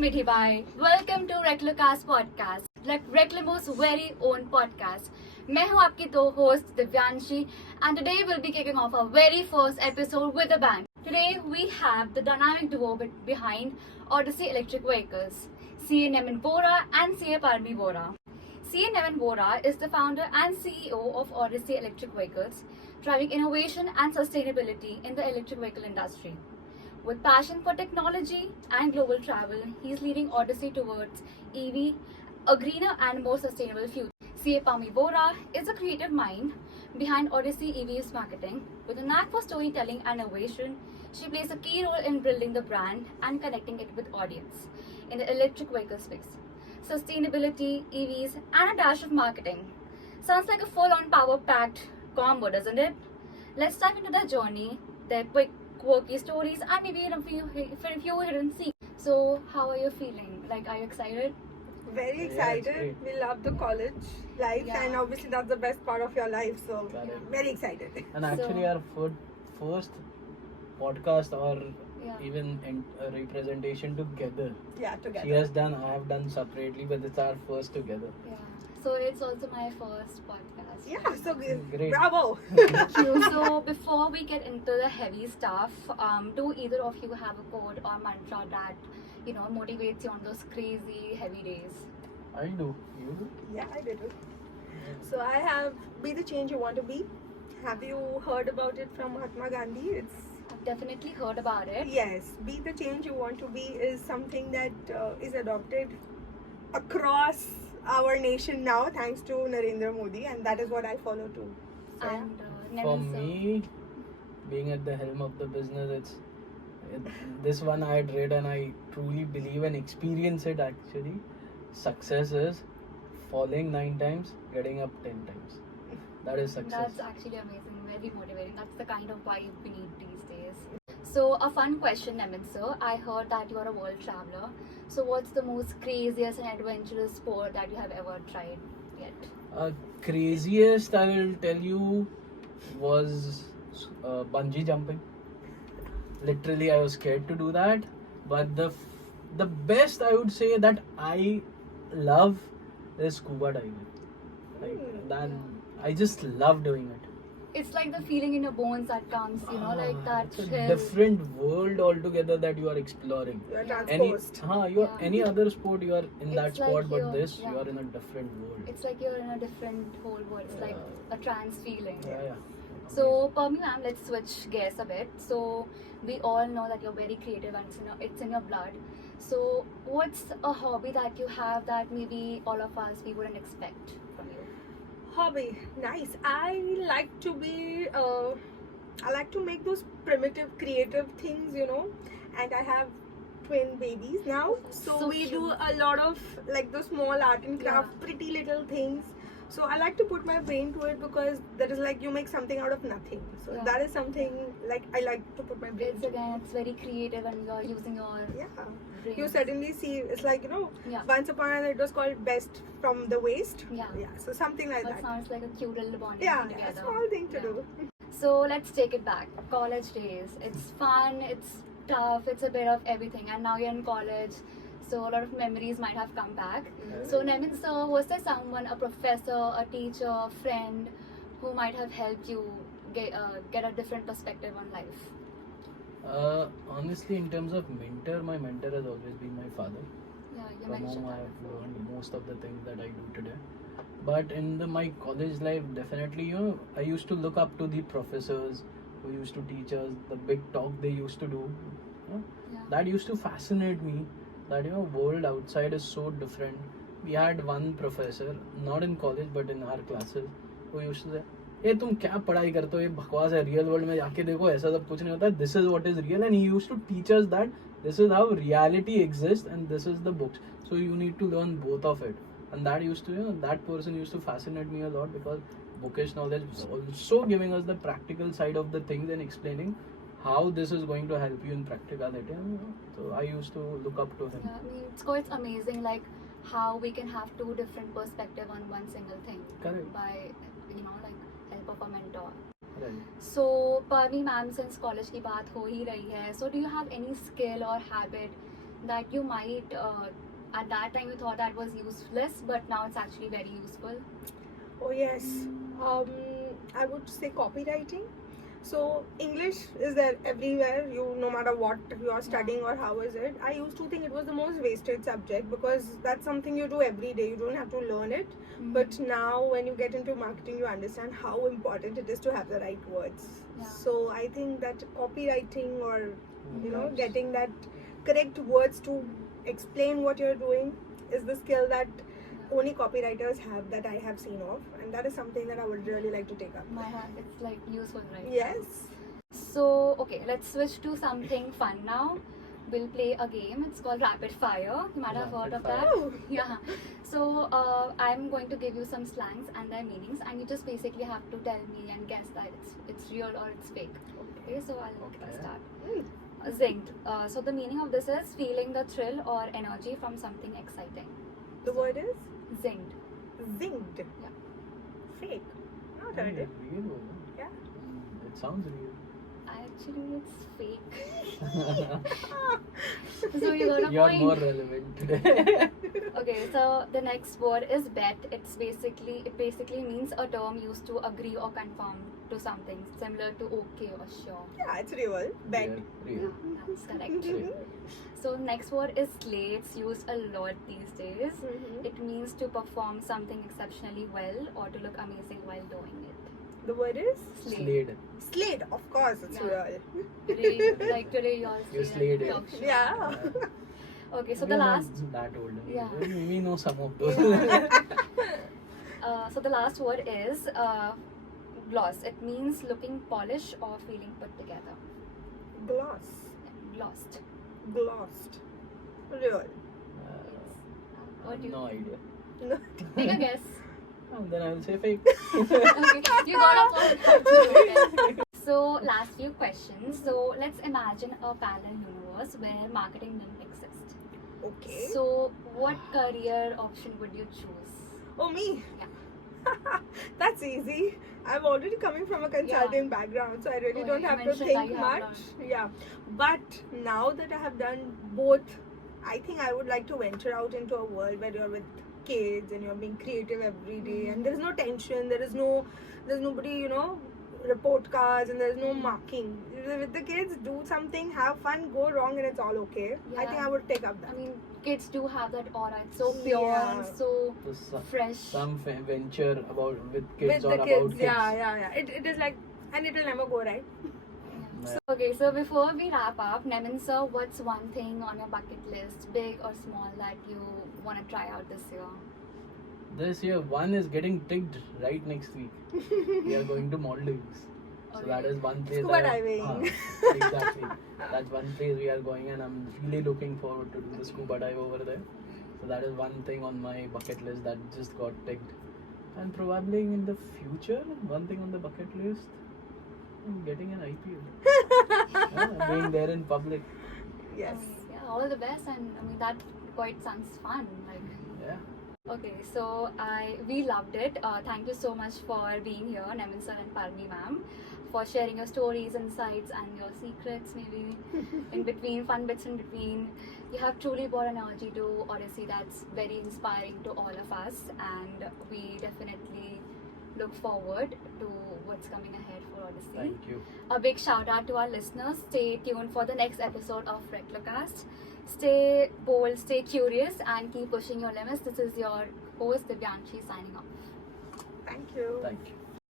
मीठी बाई, welcome to Reclocast podcast, Reclamo's very own podcast. मैं हूँ आपकी दो host Divyanshi and today we'll be kicking off our very first episode with a bang. Today we have the dynamic duo behind Odyssey Electric Vehicles, CA Nemin Vora and CA Parmi Vora. CA Nemin Vora is the founder and CEO of Odyssey Electric Vehicles, driving innovation and sustainability in the electric vehicle industry. With passion for technology and global travel, he's leading Odyssey towards EV, a greener and more sustainable future. CA Pami Vora is a creative mind behind Odyssey EV's marketing. With a knack for storytelling and innovation, she plays a key role in building the brand and connecting it with audience in the electric vehicle space. Sustainability, EVs, and a dash of marketing. Sounds like a full-on power-packed combo, doesn't it? Let's dive into their journey, their quick quirky stories and maybe a few hidden secrets. So how are you feeling? Like, are you excited? Very excited. We love the college life, Yeah. and obviously that's the best part of your life. So Correct. very excited. And actually, our first podcast or Yeah. even a representation together. Yeah, together. She has done, I have done separately, but it's our first together. Yeah. So it's also my first podcast. Yeah, so good. Great. Bravo. Thank you. So before we get into the heavy stuff, do either of you have a quote or mantra that motivates you on those crazy heavy days? I do. You do? Yeah, I did it. So I have "Be the change you want to be." Have you heard about it from Mahatma Gandhi? I've definitely heard about it. Yes, "Be the change you want to be" is something that is adopted across our nation now, thanks to Narendra Modi, and that is what I follow too. So, And For Nevin, sir? me, being at the helm of the business, this one I had read and I truly believe and experience it actually. Success is falling 9 times, getting up 10 times. That is success. That's actually amazing, very motivating. That's the kind of vibe we need these days. So, a fun question, Nemin sir. I heard that you are a world traveler. So, what's the most craziest and adventurous sport that you have ever tried yet? Craziest I will tell you was bungee jumping. Literally, I was scared to do that. But the best I would say that I love is scuba diving. Like that, I just love doing it. It's like the feeling in your bones that comes, like that It's a chill. different world altogether that you are exploring. you are Yeah. transposed. Any other sport you are in that It's sport, like but you're- this yeah. you are in a different world. It's like you're in a different whole world. It's like Yeah. a trance feeling. Yeah. So, Permi ma'am, let's switch gears a bit. So, we all know that you're very creative and it's in your blood. So, what's a hobby that you have that maybe all of us we wouldn't expect from you? Hobby, nice. I like to be. I like to make those primitive, creative things, And I have twin babies now, so we do cute. a lot of like those small art and craft, Yeah. pretty little things. So I like to put my brain to it because that is like you make something out of nothing. So Yeah. that is something like I like to put my brain. It's very creative and you're using your Yeah. brain. You suddenly see it's like Yeah. once upon a time it was called best from the waist. Yeah. Yeah. So something like But that. sounds like a cute little bonding Yeah, thing a together. small thing to Yeah. do. So let's take it back. College days. It's fun, it's tough, it's a bit of everything. And now you're in college, so a lot of memories might have come back. So Nemin sir, was there someone, a professor, a teacher, a friend who might have helped you get a different perspective on life? Honestly, in terms of mentor, my mentor has always been my father. Yeah, you From mentioned whom I that have before. learned most of the things that I do today. But in my college life, definitely, I used to look up to the professors who used to teach us, the big talk they used to do. Yeah. That used to fascinate me. That world outside is so different. We had one professor, not in college but in our classes, who used to say, "ये तुम क्या पढ़ाई करते हो? ये बकवास है. Real world में जाके देखो, ऐसा सब कुछ नहीं होता. This is what is real." And he used to teach us that this is how reality exists and this is the books. So you need to learn both of it. And that used to, that person used to fascinate me a lot because bookish knowledge was also giving us the practical side of the things and explaining how this is going to help you in practicality. So I used to look up to him. Yeah, I mean, it's quite amazing, like how we can have two different perspectives on one single thing. Correct. By like help of a mentor. Right. So, Parmi ma'am, since college की बात हो ही रही है, so do you have any skill or habit that you might at that time you thought that was useless, but now it's actually very useful? Oh yes, I would say copywriting. So English is there everywhere. You, no matter what you are studying or how is it. I used to think it was the most wasted subject because that's something you do every day. You don't have to learn it. Mhm. But now when you get into marketing, you understand how important it is to have the right words. Yeah. So I think that copywriting or Yes. getting that correct words to explain what you're doing is the skill that only copywriters have, that I have seen of, and that is something that I would really like to take up. It's like useful, right? Yes. So, okay, let's switch to something fun now. We'll play a game. It's called Rapid Fire. You might have heard Rapid of that. Fire. Oh. Yeah. So, I'm going to give you some slangs and their meanings, and you just basically have to tell me and guess that it's real or it's fake. Okay, so I'll Okay. start. Mm. Zinged. So, the meaning of this is feeling the thrill or energy from something exciting. The word is Zinged. zinged. Yeah. Fake. Not heard it. Real? Yeah. It sounds real. Actually, it's fake. So, you got a You're point. more relevant today. Okay, so the next word is bet. It basically means a term used to agree or confirm to something, similar to okay or sure. Yeah, it's real. Bet. Real. Yeah, that's correct. Real. So next word is slay. It's used a lot these days. Mhm. It means to perform something exceptionally well or to look amazing while doing it. The word is Slay. Slayed. slayed. Of course, it's Yeah. real. Today you all You say slayed that it. talk show. Yeah. Okay, so We the are last not that old. Yeah. We know some of those. so the last word is gloss. It means looking polished or feeling put together. Gloss. Glossed. Glossed. Real. What do you no idea. No. take a guess? And then I will say fake. Okay, you got a point. So last few questions. So let's imagine a parallel universe where marketing didn't exist. Okay. So what career option would you choose? Oh, me? Yeah. That's easy. I'm already coming from a consulting background, so I really Oh, don't you have to mentioned that think you have much. Yeah. But now that I have done both, I think I would like to venture out into a world where you're with kids and you're being creative every day, and there is no tension, there's nobody, report cards, and there's no marking. With the kids, do something, have fun, go wrong, and it's all okay. I think Yeah. I would take up that. I mean, kids do have that aura. It's so pure and Yeah. so So fresh. some venture about with kids with or the about kids, kids. yeah. It is like, and it will never go right. Okay, so before we wrap up, Nemin sir, what's one thing on your bucket list, big or small, that you want to try out this year? This year, one is getting ticked right next week. We are going to Maldives. So that is one place. Scuba that diving. Exactly. That's one place we are going, and I'm really looking forward to do the scuba dive over there. So that is one thing on my bucket list that just got ticked. And probably in the future, one thing on the bucket list, I'm getting an IPL. Being there in public. Yes. Yeah, all the best, and I mean that quite sounds fun. Like, Yeah. okay, so we loved it. Thank you so much for being here, Nemin sir and Parmi ma'am, for sharing your stories, insights, and your secrets. Maybe in between, fun bits in between. You have truly brought energy to Odyssey that's very inspiring to all of us, and we definitely look forward to what's coming ahead for Odyssey. Thank you. A big shout out to our listeners. Stay tuned for the next episode of Reclocast. Stay bold, stay curious, and keep pushing your limits. This is your host Divyanshi signing off. Thank you. Thank you.